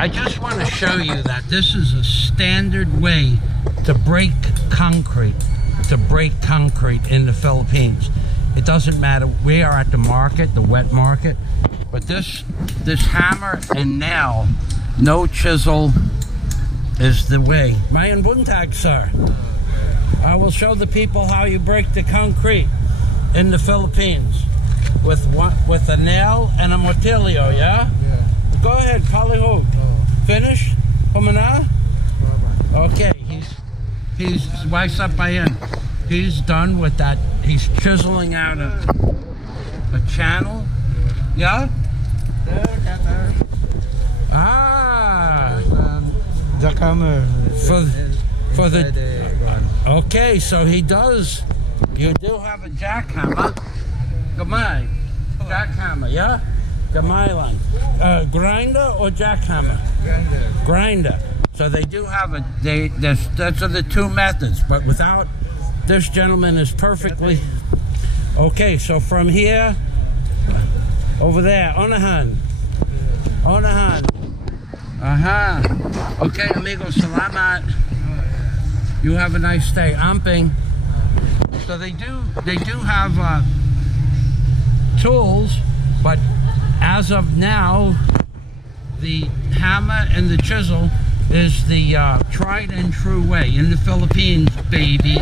I just want to show you that this is a standard way to break concrete, in the Philippines. It doesn't matter. We are at the market, the wet market, but this hammer and nail, no chisel, is the way. Mayan buntag, sir. I will show the people how you break the concrete in the Philippines with a nail and a martillo, yeah? Yeah. Go ahead, palihog. Finish? Pumana? Okay, he's wise up by in. He's done with that. He's chiseling out a channel. Yeah? Ah. JACKHAMMERS. For the okay, so he does. You do have a jackhammer. Gamay. Jackhammer, yeah? Gamay lang. Grinder or jackhammer? Grinder. So they do have those are the two methods, but without this gentleman is perfectly okay. So from here over there, onahan. Aha. Okay, amigos, salamat. You have a nice day. Amping. So they do have tools, but as of now, the hammer and the chisel is the tried and true way in the Philippines, baby.